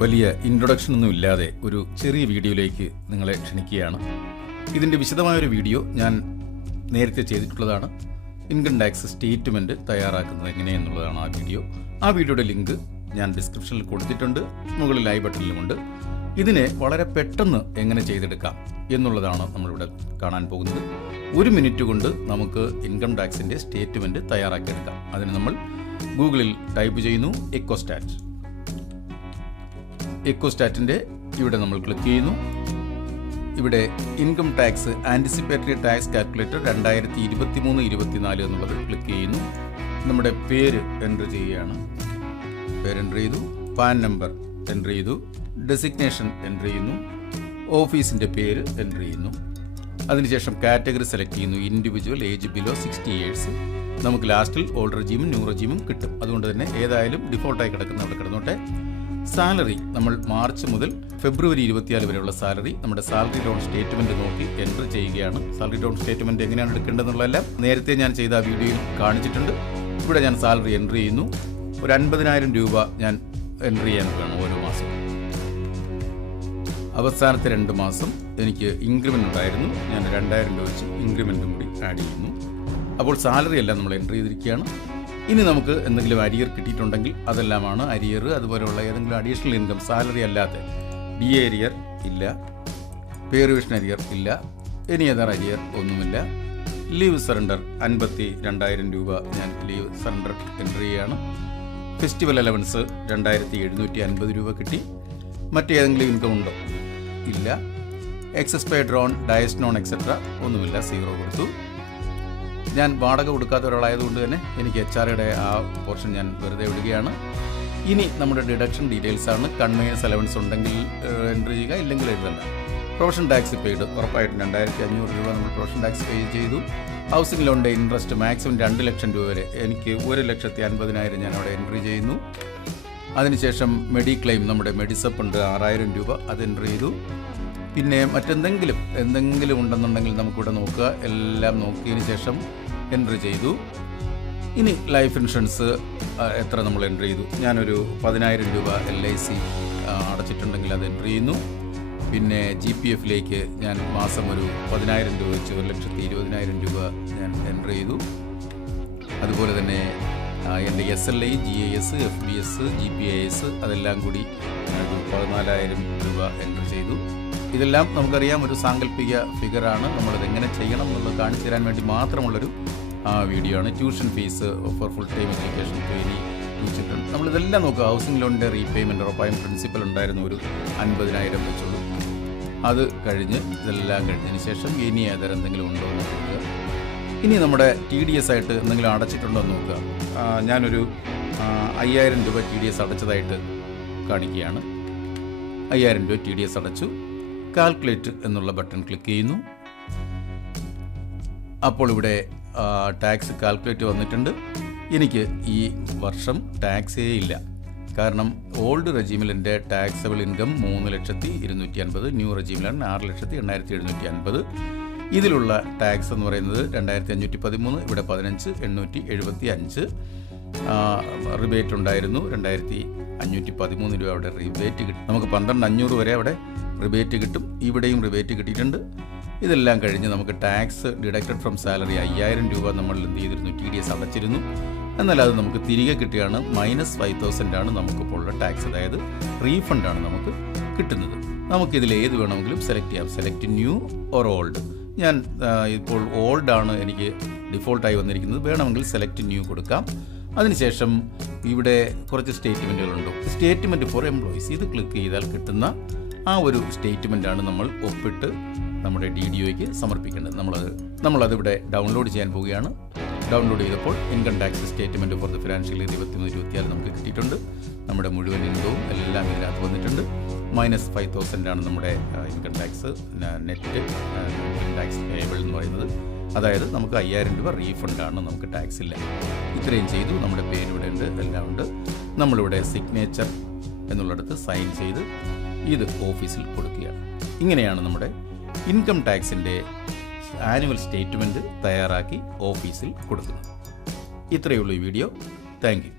വലിയ ഇൻട്രൊഡക്ഷൻ ഒന്നും ഇല്ലാതെ ഒരു ചെറിയ വീഡിയോയിലേക്ക് നിങ്ങളെ ക്ഷണിക്കുകയാണ്. ഇതിൻ്റെ വിശദമായൊരു വീഡിയോ ഞാൻ നേരത്തെ ചെയ്തിട്ടുള്ളതാണ്. ഇൻകം ടാക്സ് സ്റ്റേറ്റ്മെൻറ്റ് തയ്യാറാക്കുന്നത് എങ്ങനെയെന്നുള്ളതാണ് ആ വീഡിയോ. ആ വീഡിയോയുടെ ലിങ്ക് ഞാൻ ഡിസ്ക്രിപ്ഷനിൽ കൊടുത്തിട്ടുണ്ട്, മുകളിൽ ഐ ബട്ടണിലുമുണ്ട്. ഇതിനെ വളരെ പെട്ടെന്ന് എങ്ങനെ ചെയ്തെടുക്കാം എന്നുള്ളതാണ് നമ്മളിവിടെ കാണാൻ പോകുന്നത്. 1 മിനിറ്റ് കൊണ്ട് നമുക്ക് ഇൻകം ടാക്സിൻ്റെ സ്റ്റേറ്റ്മെൻറ്റ് തയ്യാറാക്കിയെടുക്കാം. അതിന് നമ്മൾ ഗൂഗിളിൽ ടൈപ്പ് ചെയ്യുന്നു എക്കോസ്റ്റാറ്റിൻ്റെ ഇവിടെ നമ്മൾ ക്ലിക്ക് ചെയ്യുന്നു. ഇവിടെ income tax anticipatory tax calculator 2023-24 എന്നുള്ളത് ക്ലിക്ക് ചെയ്യുന്നു. നമ്മുടെ പേര് എൻ്റർ ചെയ്യുകയാണ്. പേര് എൻ്റർ ചെയ്തു, പാൻ നമ്പർ എൻ്റർ ചെയ്തു, ഡെസിഗ്നേഷൻ എൻ്റർ ചെയ്യുന്നു, ഓഫീസിൻ്റെ പേര് എൻ്റർ ചെയ്യുന്നു. അതിനുശേഷം കാറ്റഗറി സെലക്ട് ചെയ്യുന്നു. Individual, age below 60 years. നമുക്ക് ലാസ്റ്റിൽ ഓൾഡ് റെജീമും ന്യൂ റെജീമും കിട്ടും. അതുകൊണ്ട് തന്നെ ഏതായാലും ഡിഫോൾട്ടായി കിടക്കുന്ന അവിടെ കിടന്നോട്ടെ. സാലറി നമ്മൾ മാർച്ച് മുതൽ ഫെബ്രുവരി 24 വരെയുള്ള സാലറി നമ്മുടെ സാലറി ഡൗൺ സ്റ്റേറ്റ്മെൻറ്റ് നോക്കി എൻ്റർ ചെയ്യുകയാണ്. സാലറി ഡൗൺ സ്റ്റേറ്റ്മെൻറ്റ് എങ്ങനെയാണ് എടുക്കേണ്ടതെന്നുള്ളതെല്ലാം നേരത്തെ ഞാൻ ചെയ്ത ആ വീഡിയോയിൽ കാണിച്ചിട്ടുണ്ട്. ഇവിടെ ഞാൻ സാലറി എൻ്റർ ചെയ്യുന്നു. ഒരു 50,000 രൂപ ഞാൻ എൻ്റർ ചെയ്യാനാണ് ഓരോ മാസം. അവസാനത്തെ 2 മാസം എനിക്ക് ഇൻക്രിമെൻ്റ് ഉണ്ടായിരുന്നു. ഞാൻ 2,000 രൂപ വെച്ച് ഇൻക്രിമെൻറ്റും കൂടി ആഡ് ചെയ്യുന്നു. അപ്പോൾ സാലറി എല്ലാം നമ്മൾ എൻ്റർ ചെയ്തിരിക്കുകയാണ്. ഇനി നമുക്ക് എന്തെങ്കിലും അരിയർ കിട്ടിയിട്ടുണ്ടെങ്കിൽ അതെല്ലാമാണ് അരിയർ. അതുപോലെയുള്ള ഏതെങ്കിലും അഡീഷണൽ ഇൻകം സാലറി അല്ലാത്ത DA അരിയർ ഇല്ല, പേ റിവിഷൻ അരിയർ ഇല്ല, എനി അതർ അരിയർ ഒന്നുമില്ല. ലീവ് സറണ്ടർ 52,000 രൂപ ഞാൻ ലീവ് സറണ്ടർ എൻ്റർ ചെയ്യുകയാണ്. ഫെസ്റ്റിവൽ അലവൻസ് 2,750 രൂപ കിട്ടി. മറ്റേതെങ്കിലും ഇൻകം ഉണ്ടോ? ഇല്ല. എക്സസ് പേ ഡ്രോൺ, ഡയസ് നോൺ എക്സെട്ര ഒന്നുമില്ല, 0 കൊടുത്തു. ഞാൻ വാടക കൊടുക്കാത്ത ഒരാളായതുകൊണ്ട് തന്നെ എനിക്ക് HRയുടെ ആ പോർഷൻ ഞാൻ വെറുതെ വിടുകയാണ്. ഇനി നമ്മുടെ ഡിഡക്ഷൻ ഡീറ്റെയിൽസ് ആണ്. കൺവെയൻസ് അലവൻസ് ഉണ്ടെങ്കിൽ എൻ്റർ ചെയ്യുക, ഇല്ലെങ്കിൽ എഴുതണ്ട. പ്രൊവിഷൻ ടാക്സ് പെയ്ഡ് ഉറപ്പായിട്ടും 2,500 രൂപ നമ്മൾ പ്രൊവിഷൻ ടാക്സ് പേ ചെയ്തു. ഹൗസിംഗ് ലോണിൻ്റെ ഇൻട്രസ്റ്റ് മാക്സിമം 2 ലക്ഷം രൂപ വരെ, എനിക്ക് 1,50,000 ഞാൻ അവിടെ എൻ്റർ ചെയ്യുന്നു. അതിനുശേഷം മെഡിക്ലെയിം നമ്മുടെ മെഡിസപ്പ് ഉണ്ട് 6,000 രൂപ, അത് എൻ്റർ ചെയ്തു. പിന്നെ എന്തെങ്കിലും ഉണ്ടെന്നുണ്ടെങ്കിൽ നമുക്കിവിടെ നോക്കുക. എല്ലാം നോക്കിയതിന് ശേഷം എൻ്റർ ചെയ്തു. ഇനി ലൈഫ് ഇൻഷുറൻസ് എത്ര നമ്മൾ എൻ്റർ ചെയ്തു. ഞാനൊരു 10,000 രൂപ LIC അടച്ചിട്ടുണ്ടെങ്കിൽ അത് എൻ്റർ ചെയ്യുന്നു. പിന്നെ GPFലേക്ക് ഞാൻ മാസം ഒരു 10,000 രൂപ വെച്ച് 1,20,000 രൂപ ഞാൻ എൻ്റർ ചെയ്തു. അതുപോലെ തന്നെ എൻ്റെ SLI, GIS, FBS, GPIS അതെല്ലാം കൂടി 14,000 രൂപ എൻ്റർ ചെയ്തു. ഇതെല്ലാം നമുക്കറിയാം ഒരു സാങ്കല്പിക ഫിഗറാണ്. നമ്മളിത് എങ്ങനെ ചെയ്യണം എന്നുള്ളത് കാണിച്ചു തരാൻ വേണ്ടി മാത്രമുള്ളൊരു വീഡിയോ ആണ്. Tuition fees for full time education to any children, നമ്മളിതെല്ലാം നോക്കുക. ഹൗസിംഗ് ലോണിൻ്റെ റീപേയ്മെൻറ്റ് ഉറപ്പായും പ്രിൻസിപ്പൽ ഉണ്ടായിരുന്നു, ഒരു 50,000 വെച്ചുള്ളൂ. അത് കഴിഞ്ഞ് ഇതെല്ലാം കഴിഞ്ഞതിന് ശേഷം ഇനി അതർ എന്തെങ്കിലും ഉണ്ടോ എന്ന് നോക്കുക. ഇനി നമ്മുടെ TDS ആയിട്ട് എന്തെങ്കിലും അടച്ചിട്ടുണ്ടോ എന്ന് നോക്കുക. ഞാനൊരു 5,000 രൂപ TDS അടച്ചതായിട്ട് കാണിക്കുകയാണ്. 5,000 രൂപ TDS അടച്ചു. കാൽക്കുലേറ്റ് എന്നുള്ള ബട്ടൺ ക്ലിക്ക് ചെയ്യുന്നു. അപ്പോൾ ഇവിടെ ടാക്സ് കാൽക്കുലേറ്റ് വന്നിട്ടുണ്ട്. എനിക്ക് ഈ വർഷം ടാക്സേ ഇല്ല. കാരണം ഓൾഡ് റെജീമിൽ എൻ്റെ ടാക്സബിൾ ഇൻകം 3,250,000, ന്യൂ റെജീമിലാണ് 6,08,750. ഇതിലുള്ള ടാക്സ് എന്ന് പറയുന്നത് 2,513, ഇവിടെ 15,875. റിബേറ്റ് ഉണ്ടായിരുന്നു 2,513 രൂപ അവിടെ റിബേറ്റ് കിട്ടും. നമുക്ക് 12,500 വരെ അവിടെ റിബേറ്റ് കിട്ടും. ഇവിടെയും റിബേറ്റ് കിട്ടിയിട്ടുണ്ട്. ഇതെല്ലാം കഴിഞ്ഞ് നമുക്ക് ടാക്സ് ഡിഡക്റ്റഡ് ഫ്രം സാലറി 5,000 രൂപ നമ്മൾ എന്ത് ചെയ്തിരുന്നു, TDS അടച്ചിരുന്നു. എന്നാൽ അത് നമുക്ക് തിരികെ കിട്ടുകയാണ്. -5,000 ആണ് നമുക്കിപ്പോൾ ഉള്ള ടാക്സ്, അതായത് റീഫണ്ടാണ് നമുക്ക് കിട്ടുന്നത്. നമുക്കിതിൽ ഏത് വേണമെങ്കിലും സെലക്ട് ചെയ്യാം. Select new or old. ഞാൻ ഇപ്പോൾ ഓൾഡ് ആണ് എനിക്ക് ഡിഫോൾട്ടായി വന്നിരിക്കുന്നത്. വേണമെങ്കിൽ സെലക്ട് ന്യൂ കൊടുക്കാം. അതിനുശേഷം ഇവിടെ കുറച്ച് സ്റ്റേറ്റ്മെൻറ്റുകളുണ്ട്. സ്റ്റേറ്റ്മെൻറ്റ് ഫോർ എംപ്ലോയീസ്, ഇത് ക്ലിക്ക് ചെയ്താൽ കിട്ടുന്ന ആ ഒരു സ്റ്റേറ്റ്മെൻറ്റാണ് നമ്മൾ ഒപ്പിട്ട് നമ്മുടെ DDOയ്ക്ക് സമർപ്പിക്കേണ്ടത്. നമ്മളതിവിടെ ഡൗൺലോഡ് ചെയ്യാൻ പോവുകയാണ്. ഡൗൺലോഡ് ചെയ്തപ്പോൾ income tax statement for the financial year 23-24 നമുക്ക് കിട്ടിയിട്ടുണ്ട്. നമ്മുടെ മുഴുവൻ ഇൻകവും എല്ലാം ഇതിനകത്ത് വന്നിട്ടുണ്ട്. -5,000 ആണ് നമ്മുടെ income tax net income tax payable എന്ന് പറയുന്നത്. അതായത് നമുക്ക് 5,000 രൂപ റീഫണ്ടാണ്, നമുക്ക് ടാക്സ് ഇല്ല. ഇത്രയും ചെയ്തു. നമ്മുടെ പേരിവിടെ ഉണ്ട്, എല്ലാം ഉണ്ട്. നമ്മളിവിടെ സിഗ്നേച്ചർ എന്നുള്ളിടത്ത് സൈൻ ചെയ്ത് ഇത് ഓഫീസിൽ കൊടുക്കുകയാണ്. ഇങ്ങനെയാണ് നമ്മുടെ ഇൻകം ടാക്സിൻ്റെ ആനുവൽ സ്റ്റേറ്റ്മെൻറ്റ് തയ്യാറാക്കി ഓഫീസിൽ കൊടുക്കുന്നത്. ഇത്രയേ ഉള്ളൂ ഈ വീഡിയോ. Thank you.